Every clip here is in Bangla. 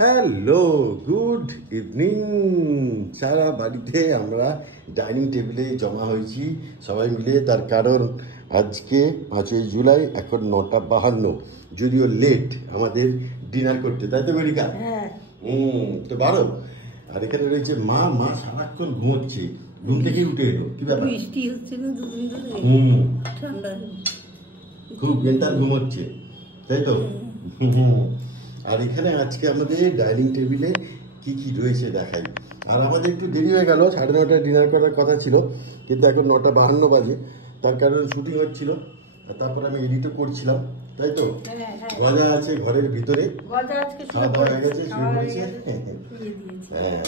Hello, good evening. সারা বাড়িতে আমরা ডাইনিং টেবিলে জমা হয়েছি সবাই মিলে, তার কারণ আজকে 5ই জুলাই, এখন 9:52, যদিও লেট আমাদের ডিনার করতে, তাই তো গরিকা? তো 12। আর এখানে রয়েছে মা সারাক্ষণ ঘুমোচ্ছে, ঘুম থেকে উঠে এলো। কি ব্যাপার? বৃষ্টি হচ্ছে না দুদিন ধরে, ঠান্ডা খুব বেতার ঘুমোচ্ছে, তাই তো? আর এখানে আজকে আমাদের ডাইনিং টেবিলে কি কি রয়েছে দেখাই। আর আমাদের একটু দেরি হয়ে গেল, 9:30টায় ডিনার করার কথা ছিল, কিন্তু এখন 9:52 বাজে। তার কারণ শুটিং হচ্ছিল, আর তারপর আমি এডিটও করছিলাম, তাই তো? গজা আছে ঘরের ভিতরে, খাওয়া দাওয়া হয়ে গেছে, শুয়ে পড়েছে। হ্যাঁ,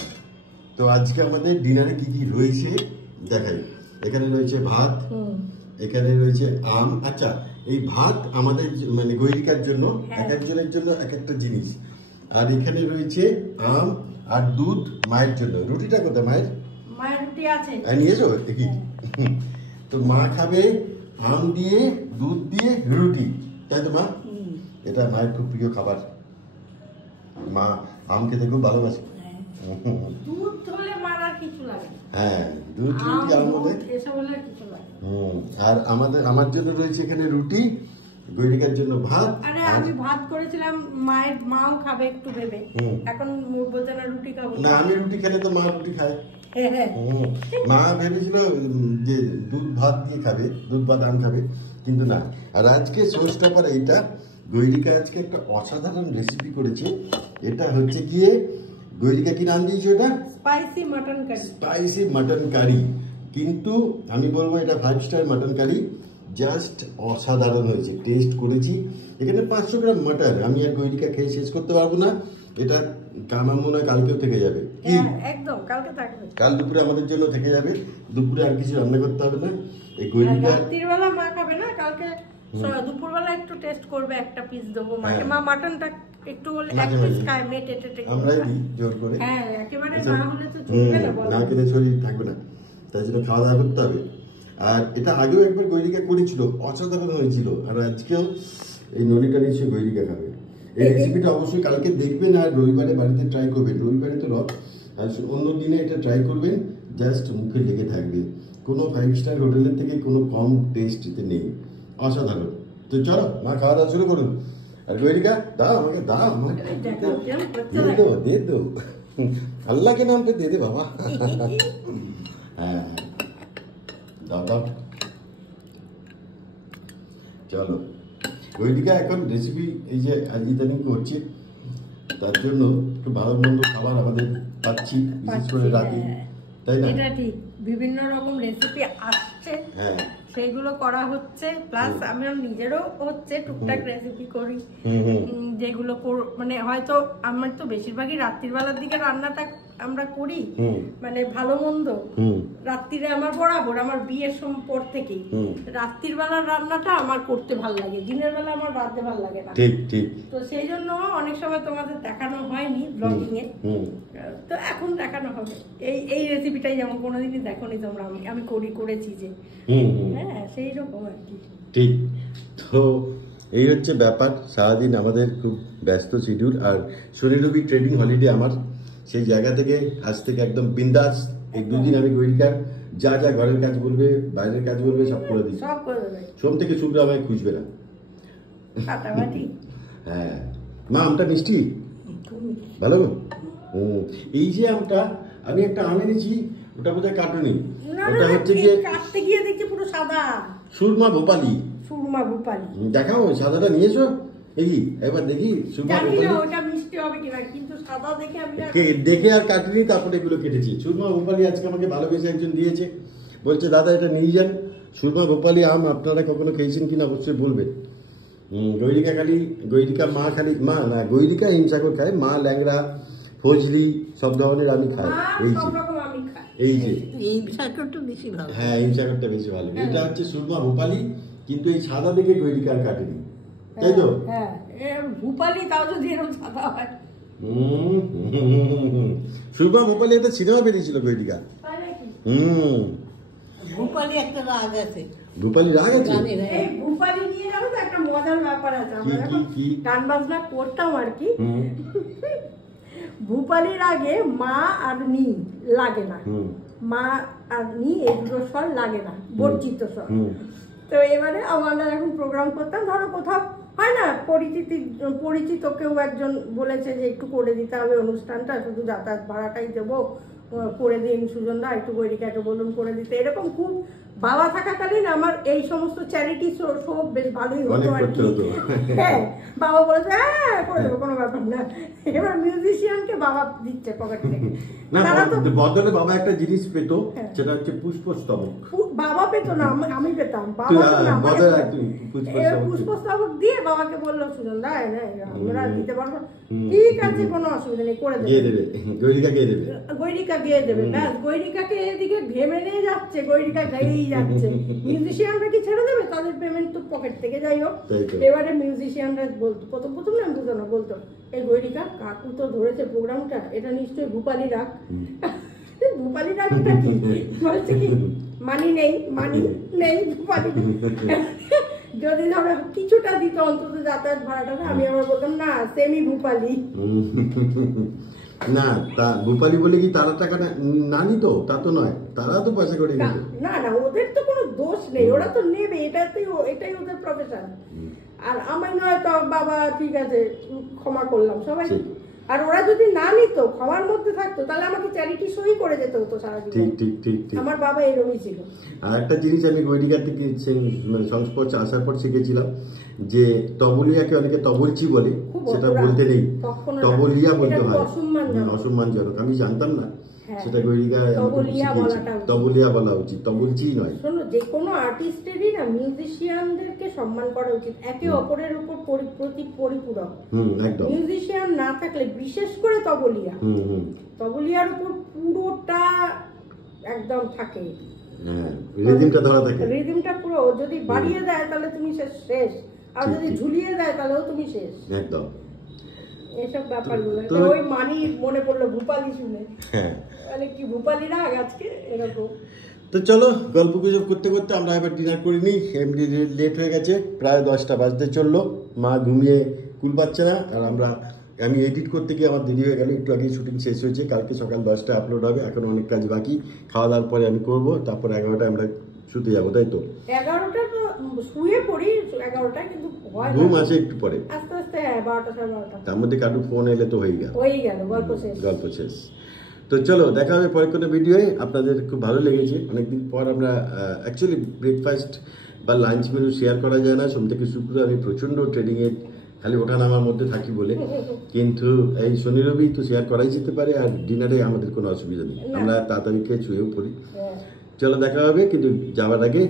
তো আজকে আমাদের ডিনারে কি কি রয়েছে দেখাই। এখানে রয়েছে ভাত, এখানে রয়েছে আম। আচ্ছা, এই ভাত আমাদের মানে গৈরিকার জন্য, এক একজনের জন্য এক একটা জিনিস। আর এখানে রয়েছে আম আর দুধ মায়ের জন্য। রুটিটা কোথায় মায়ের? মায়ের রুটি আছে, নিয়েছো দেখি। তো মা খাবে আম দিয়ে, দুধ দিয়ে রুটি, তাই তো মা? এটা মায়ের খুব প্রিয় খাবার। মা আম খেতে খুব ভালোবাসে। দুধ হলে মার আর কিছু লাগে। হ্যাঁ, দুধ রুটি আম হলে এসব হলে কিছু লাগে। আর আমার জন্য রয়েছে এখানে রুটি, গৈরিকার জন্য ভাত। আরে আমি ভাত করেছিলাম, মাও খাবে একটু ভেবে, এখন বলতে না রুটি খাবো না। আমি রুটি খেলে তো মা রুটি খায়। মা ভেবেছিল যে দুধ ভাত দিয়ে খাবে, দুধ ভাত আম খাবে, কিন্তু না। আর আজকে সোর্সটা পর এইটা, গৈরিকা আজকে একটা অসাধারণ রেসিপি করেছে। এটা হচ্ছে গিয়ে, গৈরিকা কি নাম দিয়েছে ওটা? Spicy mutton curry. Spicy mutton curry, কিন্তু আমি বলবো এটা 5 স্টার মাটন কারি। জাস্ট অসাধারণ হয়েছে, টেস্ট করেছি। এখানে 500 গ্রাম মাটন, আমি আর গৈরিকা খেয়ে শেষ করতে পারবো না। এটা আমার মনে হয় কালকেও থেকে যাবে। কি একদম কালকে থাকবে, কাল দুপুরে আমাদের জন্য থেকে যাবে। দুপুরে আর কিছু রান্না করতে হবে না। এই গৈরিকা রাত্রিবেলা মা খাবে না, কালকে দুপুরবেলা একটু টেস্ট করবে, একটা পিস দেবো মাকে। মা মাটনটা একটু হলে এক পিস খায়, মেটে আমরাই দিই জোর করে। হ্যাঁ, একেবারে না হলে তো চলবে না, না খেলে শরীর থাকবে না, তাই জন্য খাওয়া দাওয়া করতে হবে। আর এটা আগেও একবার গৈরিকা করেছিল, অসাধারণ হয়েছিল। আর আজকেও এই ননিটা নিশ্চয়ই গৈরিকা খাবে। এই রেসিপিটা অবশ্যই কালকে দেখবেন, আর রবিবারে বাড়িতে ট্রাই করবেন। রবিবারে তো রথ, আর অন্য দিনে এটা ট্রাই করবেন, জাস্ট মুখে লেগে থাকবে। কোনো 5 স্টার হোটেলের থেকে কোনো কম টেস্ট এতে নেই, অসাধারণ। তো চলো মা খাওয়া দাওয়া শুরু করুন। আর গৈরিকা দাও আমাকে, দাও আমাকে, দে দো, আল্লাহ के नाम पे दे दे बाबा। হ্যাঁ, দাও দাও। চলো, গৈরিকা এখন রেসিপি এই যে ইদানিং করছি, তার জন্য একটু ভালো মন্দ খাবার আমাদের পাচ্ছি, বিশেষ করে রাতে, তাই না? এটা ঠিক, বিভিন্ন রকম রেসিপি আসছে, সেইগুলো করা হচ্ছে। প্লাস আমার নিজেরও হচ্ছে, টুকটাক রেসিপি করি, যেগুলো মানে হয়তো আমার তো বেশিরভাগই রাত্রির বেলার দিকে রান্নাটা আমরা করি, মানে ভালো মন্দ রাত্রিরে আমার বরাবর, আমার বিয়ের পর থেকেই রাত্রির বেলার রান্নাটা আমার করতে ভালো লাগে, দিনের বেলা আমার রাঁধতে ভালো লাগে না। ঠিক ঠিক। তো সেই জন্য অনেক সময় তোমাদের দেখানো হয়নি ব্লগিং এ, তো এখন দেখানো হবে। এই রেসিপিটাই যেমন কোনোদিনই দেখোনি তোমরা, আমি করেছি যে, হ্যাঁ সেই রকম আর কি। ঠিক। তো এই হচ্ছে ব্যাপার। সারাদিন আমাদের খুব ব্যস্ত শিডিউল, আর শনি রবি ট্রেডিং হলিডে আমার। সেই জায়গা থেকে আজ থেকে একদম বিন্দাস। এই 2 দিন আমি গৈরিকার যা যা ঘরের কাজ বলবে, বাইরের কাজ বলবে, সব করে দিই। সোম থেকে শুক্র আমায় খুঁজবে না। হ্যাঁ মা, আমটা মিষ্টি ভালো গো। এই যে আমটা আমি একটা আম এনেছি, ওটা বোধহয় কাটুনি, ওটা হচ্ছে গিয়ে কাটতে গিয়ে দেখছি পুরো সাদা। সুরমা ভোপালি। সুরমা ভোপালি দেখাও, সাদাটা নিয়েছো? এই একবার দেখি সুরমা ভোপালি। ওটা মিষ্টি হবে কিনা, কিন্তু সাদা দেখে আমি দেখে আর কাটিনি, তারপরে এগুলো কেটেছি। সুরমা ভোপালি আজকে আমাকে ভালোবেসে একজন দিয়েছে, বলছে দাদা এটা নিয়ে যান, সুরমা ভোপালি আম আপনারা কখনো খেয়েছেন কিনা অবশ্যই বলবেন। গৈরিকা মা খালি, মা না, গৈরিকা হিমসাগর খায়, মা ল্যাংড়া, ফজলি সব ধরনের আমি খাই। এই যে হিমসাগরটা বেশি ভালো। হ্যাঁ, হিমসাগরটা বেশি ভালো। এটা হচ্ছে সুরমা ভোপালি, কিন্তু এই সাদা দেখে গৈরিকা আর কাটেনি, তাই তো? হ্যাঁ, ভোপালি তাও যদি এরকম সাদা হয়। সুরমা ভোপালি একটা সিনেমা বেরিয়েছিল গৈরিকা। ভোপালি একটা রাগ আছে, ভোপালি রাগ আছে। এই ভোপালি নিয়ে যাবো তো একটা মজার ব্যাপার আছে। আমরা যখন গান বাজনা করতাম আর কি, ভূপালির আগে মা আর নি লাগে না, মা আর নি এই দুটো স্বর লাগে না, বর্জিত স্বর। তো এবারে আমরা এখন প্রোগ্রাম করতাম, ধরো কোথাও হয় না পরিচিত কেউ একজন বলেছে যে একটু করে দিতে হবে অনুষ্ঠানটা, শুধু যাতায়াত ভাড়াটাই দেবো, করে দিন সুজনদা, একটু গৈরিকাকে বলুন করে দিতে। এরকম খুব বাবা থাকাকালীন আমার এই সমস্ত চ্যারিটি শো বেশ ভালোই হতো আর কি। হ্যাঁ, বাবা বলেছে হ্যাঁ করে দেবো, কোনো ব্যাপার না। এবার মিউজিশিয়ানকে বাবা দিচ্ছে পকেট থেকে। বদলে বাবা একটা জিনিস পেতো, সেটা হচ্ছে পুষ্পস্তবক। বাবা পেতো না, আমি পেতাম। পুষ্পস্তবক দিয়ে বাবাকে বললো সুজনদা আমরা দিতে পারবো, ঠিক আছে কোনো অসুবিধা নেই, করে দেবে। গৈরিকা গিয়ে দেবে, ব্যাস। গৈরিকাকে এদিকে ঘেমে নিয়ে যাচ্ছে, গৈরিকা গাইয়েই যাচ্ছে। মিউজিশিয়ানরা কি ছেড়ে দেবে? তাদের পেমেন্ট তো পকেট থেকে, যাই হোক। এবারে মিউজিশিয়ানরা বলতো, প্রথম না বুঝতো না, বলতো এই গৈরিকা কাকু তো ধরেছে প্রোগ্রামটা, এটা নিশ্চয়ই ভূপালি রাগ। ভূপালি রাগটা কি বলছে, কি মানি নেই ভূপালি। যদি ধরো কিছুটা দিত অন্তত যাতায়াত ভাড়াটা, আমি আবার বলতাম না সেমি ভূপালি। না তা ভূপালি বলে কি তারা টাকা না নিত, তা তো নয়, তারা তো পয়সা করে নিত। না ওদের তো কোনো দোষ নেই, ওরা তো নেবে, এটাই ওদের প্রফেশন। আর আমি নয় তো বাবা ঠিক আছে ক্ষমা করলাম সবাই। আর ওরা যদি না নিত, ক্ষমার মধ্যে থাকতো, তাহলে আমাকে চ্যারিটি শোই করে যেতে হতো সারাদিন। ঠিক আমার বাবা এরকমই ছিল। আর একটা জিনিস আমি গৈরিকা থেকে সংস্পর্শে আসার পর শিখেছিলাম যে তবলিয়াকে অনেকে তবলচি বলে, সেটা বলতে নেই, তবলিয়া বলতে হয়, অসম্মানজনক। আমি জানতাম না, সেটা গৈরিকা তবলিয়া বলা উচিত, তবলচি নয়। শোনো, যে কোনো আর্টিস্টেরই না মিউজিশিয়ানদেরকে সম্মান করা উচিত, একে অপরের উপর পরিপূরক। মিউজিশিয়ান না থাকলে, বিশেষ করে তবলিয়ার উপর পুরোটা একদম থাকে, রিদমটা পুরো। যদি বাড়িয়ে দেয় তাহলে তুমি শেষ, আর যদি ঝুলিয়ে দেয় তাহলেও তুমি শেষ, একদম। এসব ব্যাপারগুলো ওই মানি মনে পড়লো ভূপালি শুনে, মানে কি ভূপালি রাগ আজকে এরকম। তো চলো গল্প গুজব করতে করতে আমরা এবার ডিনার করিনি, এমনি লেট হয়ে গেছে, প্রায় 10টা বাজতে চললো। মা ঘুমিয়ে কুল পাচ্ছে না, আর আমি এডিট করতে গিয়ে আমার দেরি হয়ে গেল, একটু আগে শুটিং শেষ হয়েছে, কালকে সকাল 10টায় আপলোড হবে, এখন অনেক কাজ বাকি। খাওয়া দাওয়ার পরে আমি করবো, তারপরে 11টায় আমরা শুতে যাবো, তাই তো? 11টা তো শুয়ে পড়ি, 11টা কিন্তু ঘুম আসে একটু পরে, আস্তে আস্তে 12টা 12টা, তার মধ্যে কাটু ফোন এলে তো হয়ে গেল, গল্প শেষ। তো চলো দেখা হবে পরে কোনো ভিডিওয়ে। আপনাদের খুব ভালো লেগেছে, অনেকদিন পর আমরা অ্যাকচুয়ালি ব্রেকফাস্ট বা লাঞ্চ মেনু শেয়ার করা যায় না, সোম থেকে শুক্র আমি প্রচণ্ড ট্রেডিংয়ে খালি ওঠানামার মধ্যে থাকি বলে, কিন্তু এই শনি রবি তো শেয়ার করাই যেতে পারে, আর ডিনারে আমাদের কোনো অসুবিধা নেই, আমরা তাড়াতাড়ি খেয়ে শুয়েও পড়ি। চলো দেখা হবে, কিন্তু যাওয়ার আগে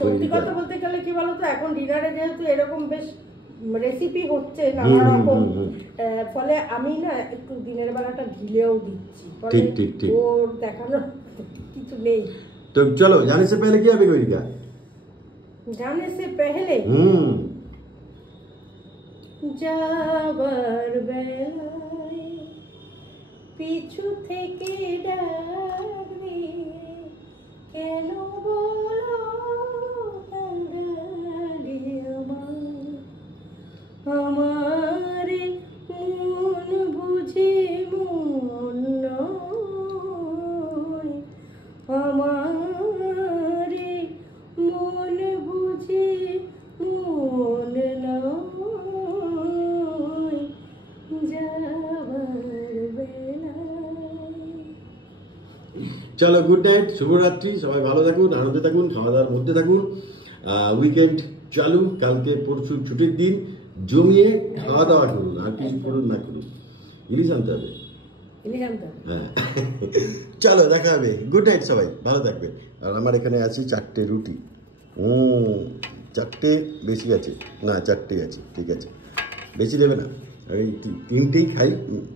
সত্যি কথা বলতে গেলে কি বলতো, এখন ডিনারে যেহেতু এরকম বেশ রেসিপি হচ্ছে নানা রকম, ফলে আমি না একটু দিনের বেলাটা ঢিলেও দিচ্ছি, ঠিক ওর দেখানোর কিছু নেই। তো চলো, জানে সে পহলে কি হবে গৈরিকা? জানে সে পহলে যাবার বেলায় পিছু থেকে ডাকবে, কেন বলো আমার মন বুঝে মন নয়, আমার মন বুঝে মন নয়, যাবার বেলায়। চলো গুড নাইট, শুভরাত্রি, সবাই ভালো থাকুন, আনন্দে থাকুন, খাওয়া দাওয়ার মধ্যে থাকুন। উইকেন্ড চালু, কালকে পরশু ছুটির দিন, জমিয়ে খাওয়া দাওয়া করুন, আর কিছু করুন না করুন, ইলিশ আনতে হবে। হ্যাঁ চলো দেখা হবে, গুড নাইট, সবাই ভালো থাকবে। আর আমার এখানে আছে 4টে রুটি, 4টে বেশি আছে না, 4টেই আছে, ঠিক আছে, বেশি দেবে না, আমি 3টেই খাই,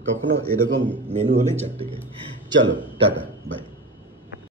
কখনো এরকম মেনু হলে 4টে খাই। চলো টাটা, বাই।